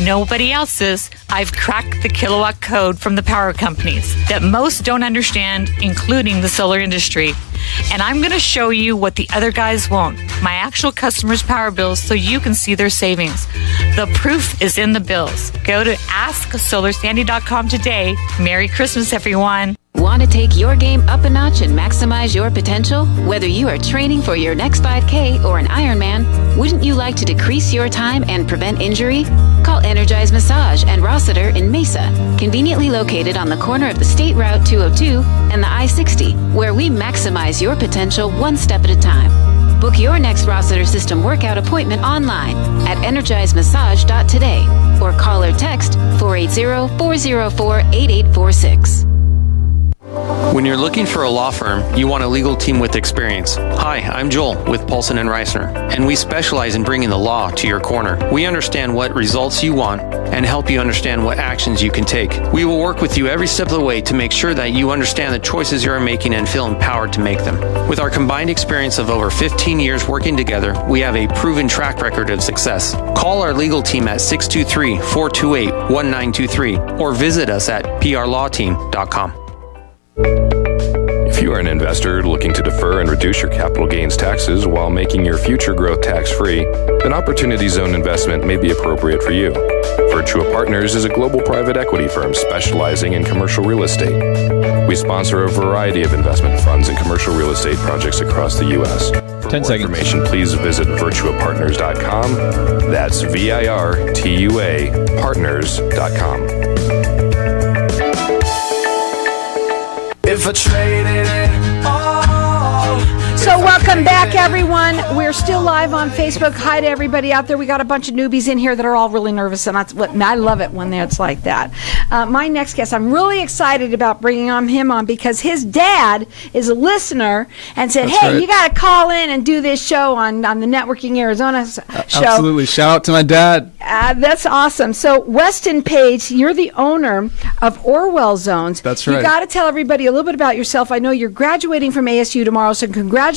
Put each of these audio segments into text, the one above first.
nobody else's, I've cracked the kilowatt code from the power companies that most don't understand, including the solar industry. And I'm going to show you what the other guys won't, my actual customers' power bills, so you can see their savings. The proof is in the bills. Go to AskSolarSandy.com today. Merry Christmas, everyone. Want to take your game up a notch and maximize your potential? Whether you are training for your next 5K or an Ironman, wouldn't you like to decrease your time and prevent injury? Call Energize Massage and Rossiter in Mesa, conveniently located on the corner of the State Route 202 and the I-60, where we maximize your potential one step at a time. Book your next Rossiter System workout appointment online at energizemassage.today or call or text 480-404-8846. When you're looking for a law firm, you want a legal team with experience. Hi, I'm Joel with Paulson & Reisner, and we specialize in bringing the law to your corner. We understand what results you want and help you understand what actions you can take. We will work with you every step of the way to make sure that you understand the choices you are making and feel empowered to make them. With our combined experience of over 15 years working together, we have a proven track record of success. Call our legal team at 623-428-1923 or visit us at prlawteam.com. If you are an investor looking to defer and reduce your capital gains taxes while making your future growth tax-free, then Opportunity Zone investment may be appropriate for you. Virtua Partners is a global private equity firm specializing in commercial real estate. We sponsor a variety of investment funds and commercial real estate projects across the U.S. For 10 more seconds. information, please visit virtuapartners.com. That's VIRTUA partners.com. If I traded it all. So welcome back, everyone. We're still live on Facebook. Hi to everybody out there. We got a bunch of newbies in here that are all really nervous, and that's what I love it when it's like that. My next guest, I'm really excited about bringing him on because his dad is a listener and said, That's "Hey, right. you got to call in and do this show on the Networking Arizona show." Absolutely. Shout out to my dad. That's awesome. So, Weston Page, you're the owner of Orwell Zones. That's right. You got to tell everybody a little bit about yourself. I know you're graduating from ASU tomorrow, so congratulations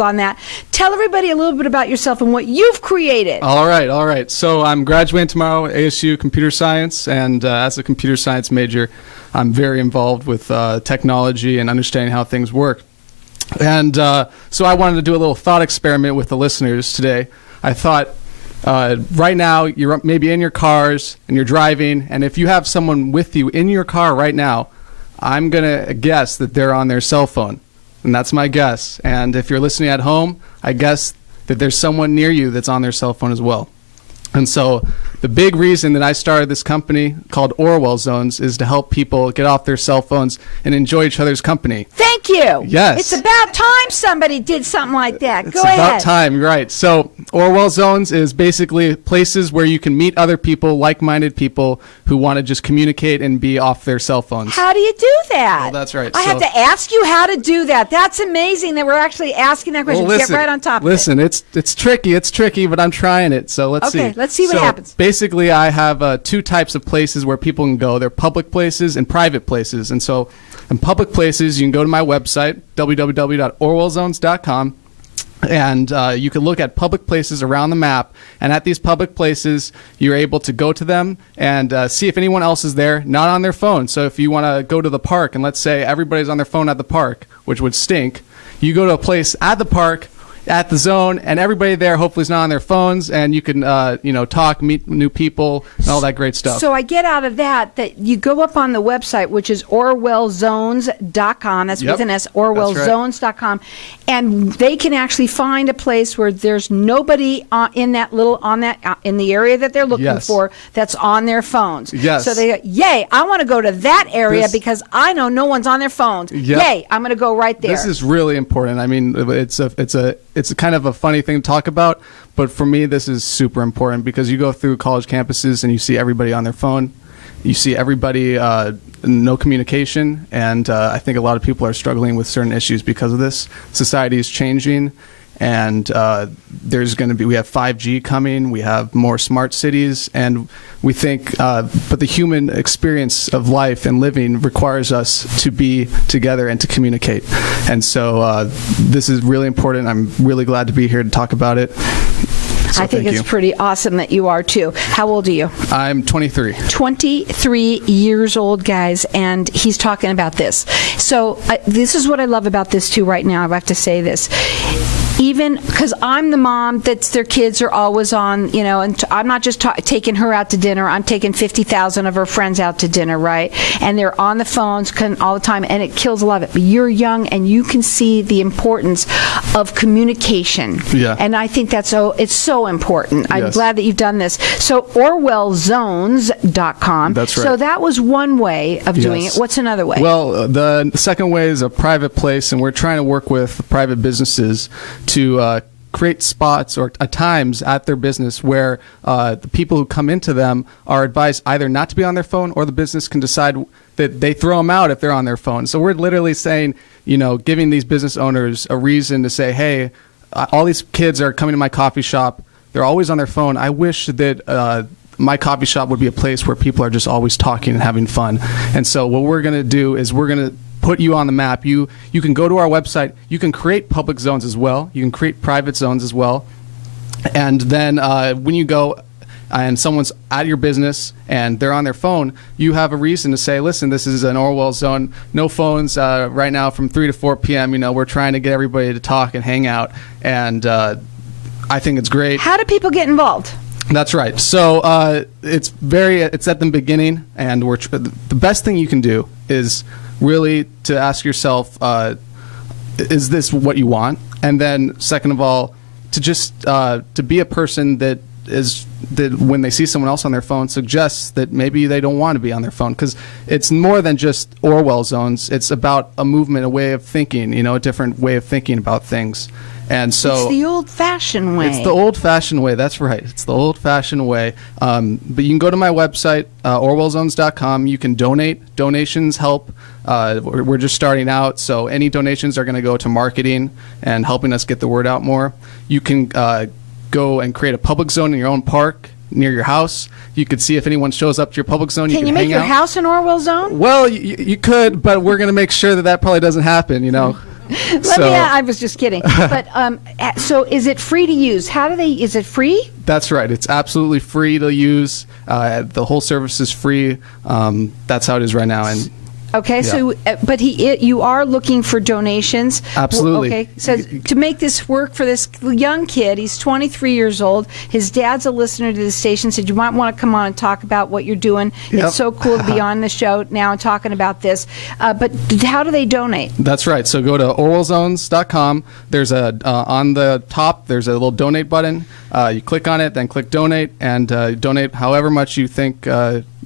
on that. Tell everybody a little bit about yourself and what you've created. All right. So I'm graduating tomorrow at ASU Computer Science, and as a computer science major, I'm very involved with technology and understanding how things work. And so I wanted to do a little thought experiment with the listeners today. I thought, right now, you're maybe in your cars and you're driving, and if you have someone with you in your car right now, I'm going to guess that they're on their cell phone. And that's my guess. And if you're listening at home, I guess that there's someone near you that's on their cell phone as well. And so the big reason that I started this company called Orwell Zones is to help people get off their cell phones and enjoy each other's company. Thank you. Yes. It's about time somebody did something like that. It's Go ahead. about time, you're right. So Orwell Zones is basically places where you can meet other people, like-minded people who want to just communicate and be off their cell phones. How do you do that? Well, that's right. I have to ask you how to do that. That's amazing that we're actually asking that question. Well, Get right on top of it. Listen, it's tricky, but I'm trying it. So let's see. Okay, let's see what happens. Basically, I have two types of places where people can go. They're public places and private places. And so in public places, you can go to my website, www.orwellzones.com, and you can look at public places around the map. And at these public places, you're able to go to them and see if anyone else is there, not on their phone. So if you want to go to the park, and let's say everybody's on their phone at the park, which would stink, you go to a place at the park, at the zone, and everybody there hopefully is not on their phones, and you can talk, meet new people, and all that great stuff. So I get out of that you go up on the website, which is orwellzones.com. That's with an S, orwellzones.com, and they can actually find a place where there's nobody in that in the area that they're looking for that's on their phones. Yes. So they go, yay, I want to go to that area because I know no one's on their phones. Yep. Yay, I'm going to go right there. This is really important. I mean, it's a kind of a funny thing to talk about, but for me, this is super important because you go through college campuses and you see everybody on their phone. You see everybody, no communication, and I think a lot of people are struggling with certain issues because of this. Society is changing, and we have 5G coming, we have more smart cities, and we think, but the human experience of life and living requires us to be together and to communicate. And so this is really important. I'm really glad to be here to talk about it. So I think thank it's you. pretty awesome that you are too. How old are you? I'm 23. 23 years old, guys, and he's talking about this. So this is what I love about this too right now. I have to say this. Even because I'm the mom that's their kids are always on, and I'm not just taking her out to dinner. I'm taking 50,000 of her friends out to dinner, right? And they're on the phones all the time, and it kills a lot of it. But you're young, and you can see the importance of communication. Yeah. And I think it's so important. I'm Yes. glad that you've done this. So OrwellZones.com. That's right. So that was one way of doing Yes. it. What's another way? Well, the second way is a private place, and we're trying to work with private businesses to create spots or times at their business where the people who come into them are advised either not to be on their phone, or the business can decide that they throw them out if they're on their phone. So we're literally saying, giving these business owners a reason to say, hey, all these kids are coming to my coffee shop. They're always on their phone. I wish that my coffee shop would be a place where people are just always talking and having fun. And so what we're going to do is we're going to put you on the map. You can go to our website. You can create public zones as well. You can create private zones as well. And then when you go and someone's at your business and they're on their phone, you have a reason to say, listen, this is an Orwell zone. No phones right now from 3 to 4 p.m. We're trying to get everybody to talk and hang out. And I think it's great. How do people get involved? That's right. So it's at the beginning, and the best thing you can do is really to ask yourself, is this what you want? And then second of all, to just to be a person that when they see someone else on their phone suggests that maybe they don't want to be on their phone, because it's more than just Orwell zones. It's about a movement, a way of thinking, a different way of thinking about things. And so it's the old-fashioned way. It's the old-fashioned way. That's right. It's the old-fashioned way. But you can go to my website, OrwellZones.com. You can donate. Donations help. We're just starting out, so any donations are going to go to marketing and helping us get the word out more. You can go and create a public zone in your own park near your house. You could see if anyone shows up to your public zone. Can you make your house an Orwell zone? Well, you could, but we're going to make sure that probably doesn't happen, I was just kidding. But so is it free to use? Is it free? That's right. It's absolutely free to use. The whole service is free. That's how it is right now. And okay, yeah. so but you are looking for donations. Absolutely. Okay, so to make this work for this young kid, he's 23 years old. His dad's a listener to the station. Said you might want to come on and talk about what you're doing. Yep. It's so cool to be on the show now and talking about this. But how do they donate? That's right. So go to OrwellZones.com. There's on the top. There's a little donate button. You click on it, then click donate, and donate however much you think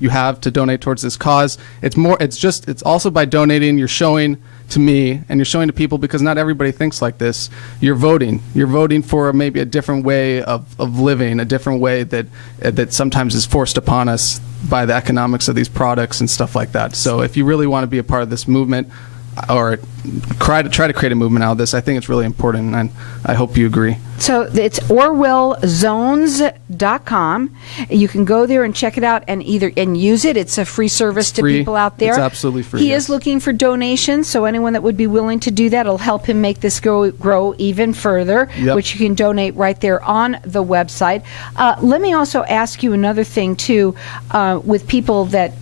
you have to donate towards this cause. It's also by donating, you're showing to me and you're showing to people, because not everybody thinks like this. You're voting for maybe a different way of living, a different way that sometimes is forced upon us by the economics of these products and stuff like that. So if you really want to be a part of this movement, or try to create a movement out of this, I think it's really important, and I hope you agree. So it's OrwellZones.com. You can go there and check it out and use it. It's a free service to people out there. It's absolutely free. He yes. is looking for donations, so anyone that would be willing to do that will help him make this grow even further, Yep. which you can donate right there on the website. Let me also ask you another thing too, with people that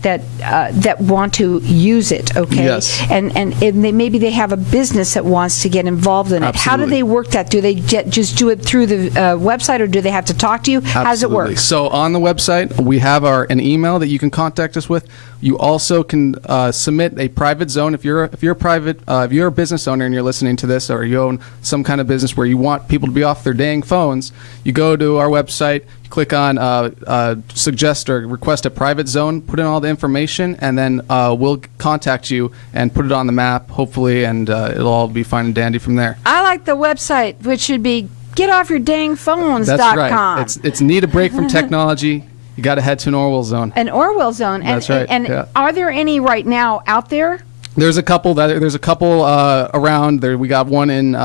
want to use it. Okay, Yes. and maybe they have a business that wants to get involved in it. How do Absolutely. they work that? Do they just do it through the website, or do they have to talk to you? How does it work? Absolutely. So on the website, we have an email that you can contact us with. You also can submit a private zone if you're a business owner and you're listening to this, or you own some kind of business where you want people to be off their dang phones. You go to our website, you click on suggest or request a private zone, put in all the information, and then we'll contact you and put it on the map, hopefully, and it'll all be fine and dandy from there. I like the website, which should be getoffyourdangphones.com. That's right. It's need a break from technology. You got to head to an Orwell zone. An Orwell zone. That's right. And yeah. are there any right now out there? There's a couple around there. We got one in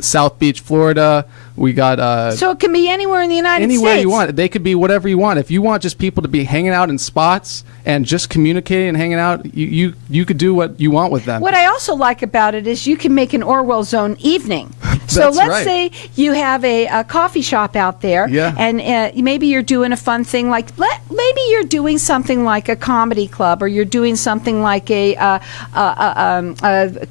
South Beach, Florida. We got so it can be anywhere in the United States. Anywhere you want. They could be whatever you want. If you want just people to be hanging out in spots and just communicating and hanging out, you could do what you want with them. What I also like about it is you can make an Orwell Zone evening. So let's say you have a coffee shop out there, and maybe you're doing a fun thing like maybe you're doing something like a comedy club, or you're doing something like a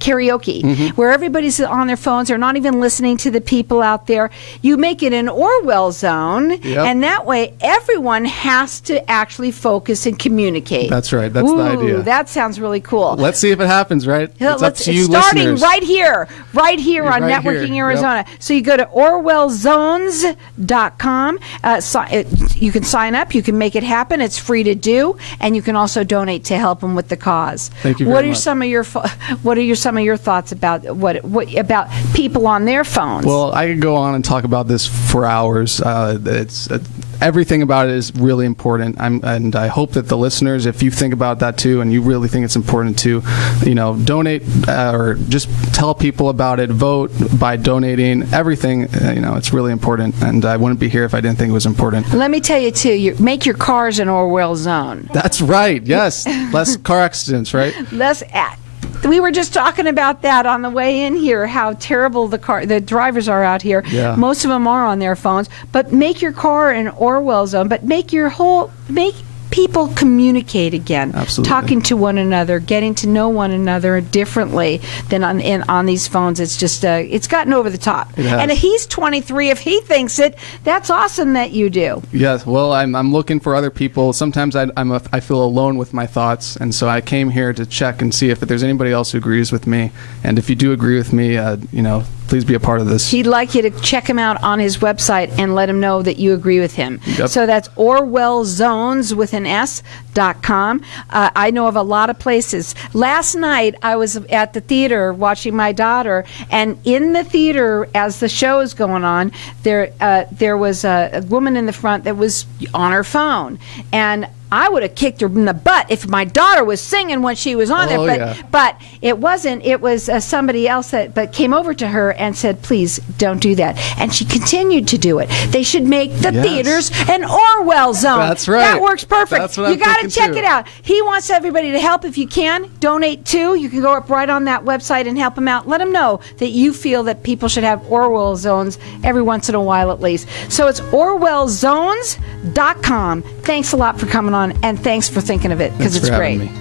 karaoke, where everybody's on their phones. They're not even listening to the people out there. You make it an Orwell Zone, and that way everyone has to actually focus and communicate. That's right. That's the idea. That sounds really cool. Let's see if it happens, right? It's up to you, starting listeners. right here on Networking Arizona. So you go to orwellzones.com. You can sign up. You can make it happen. It's free to do, and you can also donate to help them with the cause. Thank you very much. What are some of your thoughts about what about people on their phones? Well, I could go on and talk about this for hours. It's everything about it is really important. And I hope that the listeners, if you think about that too, and you really think it's important to, donate or just tell people about it. Vote by donating. Everything, it's really important. And I wouldn't be here if I didn't think it was important. Let me tell you too. Make your cars an Orwell Zone. That's right. Yes, less car accidents. Right. We were just talking about that on the way in here, how terrible the drivers are out here. Yeah. Most of them are on their phones. But make your car an Orwell Zone. But make people communicate again. Absolutely. Talking to one another, getting to know one another differently than on these phones. It's just it's gotten over the top. It has. And if he's 23, if he thinks it, that's awesome that you do. Yes. Well, I'm looking for other people. Sometimes I feel alone with my thoughts, and so I came here to check and see if there's anybody else who agrees with me. And if you do agree with me, please be a part of this. He'd like you to check him out on his website and let him know that you agree with him. Yep. So that's orwellzones.com. I know of a lot of places. Last night I was at the theater watching my daughter, and in the theater as the show is going on, there was a woman in the front that was on her phone, and I would have kicked her in the butt if my daughter was singing when she was on there. But it wasn't. It was somebody else that came over to her and said, please don't do that. And she continued to do it. They should make the theaters an Orwell Zone. That's right. That works perfect. That's what you I'm got to thinking check too. it out. He wants everybody to help if you can. Donate too. You can go up right on that website and help him out. Let him know that you feel that people should have Orwell Zones every once in a while at least. So it's orwellzones.com. Thanks a lot for coming on, and thanks for thinking of it, because it's great. Me.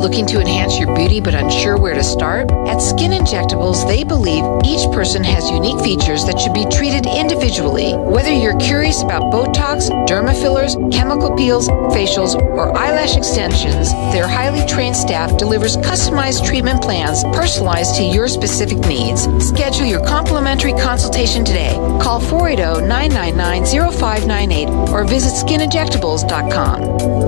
Looking to enhance your beauty but unsure where to start? At Skin Injectables, they believe each person has unique features that should be treated individually. Whether you're curious about Botox, derma fillers, chemical peels, facials, or eyelash extensions, their highly trained staff delivers customized treatment plans personalized to your specific needs. Schedule your complimentary consultation today. Call 480-999-0598 or visit skininjectables.com.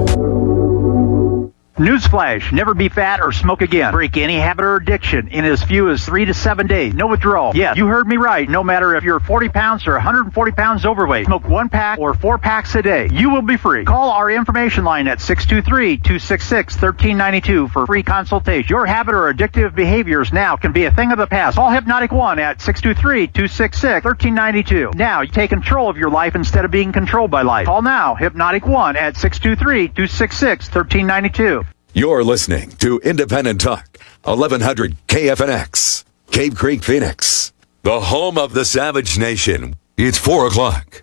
Newsflash, never be fat or smoke again. Break any habit or addiction in as few as 3 to 7 days. No withdrawal. Yes, you heard me right. No matter if you're 40 pounds or 140 pounds overweight, smoke 1 pack or 4 packs a day. You will be free. Call our information line at 623-266-1392 for free consultation. Your habit or addictive behaviors now can be a thing of the past. Call Hypnotic One at 623-266-1392. Now, you take control of your life instead of being controlled by life. Call now, Hypnotic One at 623-266-1392. You're listening to Independent Talk, 1100 KFNX, Cave Creek, Phoenix, the home of the Savage Nation. It's 4 o'clock.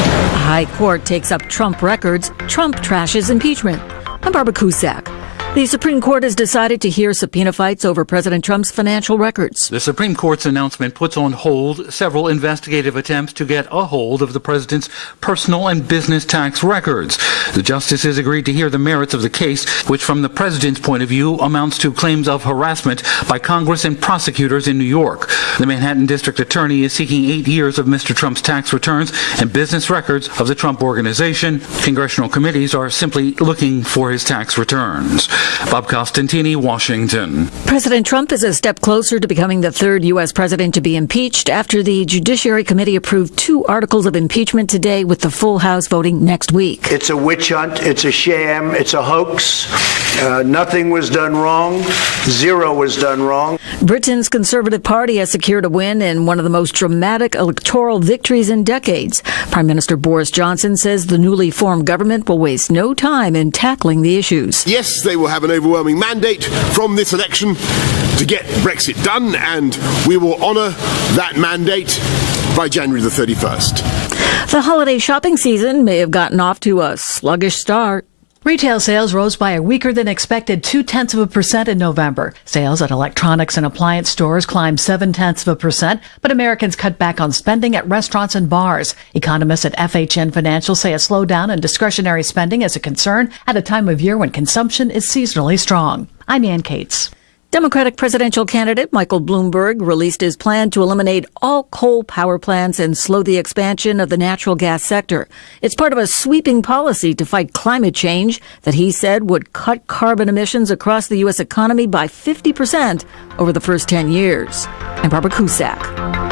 High Court takes up Trump records. Trump trashes impeachment. I'm Barbara Cusack. The Supreme Court has decided to hear subpoena fights over President Trump's financial records. The Supreme Court's announcement puts on hold several investigative attempts to get a hold of the president's personal and business tax records. The justices agreed to hear the merits of the case, which from the president's point of view amounts to claims of harassment by Congress and prosecutors in New York. The Manhattan District Attorney is seeking 8 years of Mr. Trump's tax returns and business records of the Trump Organization. Congressional committees are simply looking for his tax returns. Bob Costantini, Washington. President Trump is a step closer to becoming the third U.S. president to be impeached after the Judiciary Committee approved 2 articles of impeachment today, with the full House voting next week. It's a witch hunt. It's a sham. It's a hoax. Nothing was done wrong. Zero was done wrong. Britain's Conservative Party has secured a win in one of the most dramatic electoral victories in decades. Prime Minister Boris Johnson says the newly formed government will waste no time in tackling the issues. Yes, they will have an overwhelming mandate from this election to get Brexit done, and we will honour that mandate by January the 31st. The holiday shopping season may have gotten off to a sluggish start. Retail sales rose by a weaker than expected 0.2% in November. Sales at electronics and appliance stores climbed 0.7%, but Americans cut back on spending at restaurants and bars. Economists at FHN Financial say a slowdown in discretionary spending is a concern at a time of year when consumption is seasonally strong. I'm Ann Cates. Democratic presidential candidate Michael Bloomberg released his plan to eliminate all coal power plants and slow the expansion of the natural gas sector. It's part of a sweeping policy to fight climate change that he said would cut carbon emissions across the U.S. economy by 50% over the first 10 years. I'm Barbara Cusack.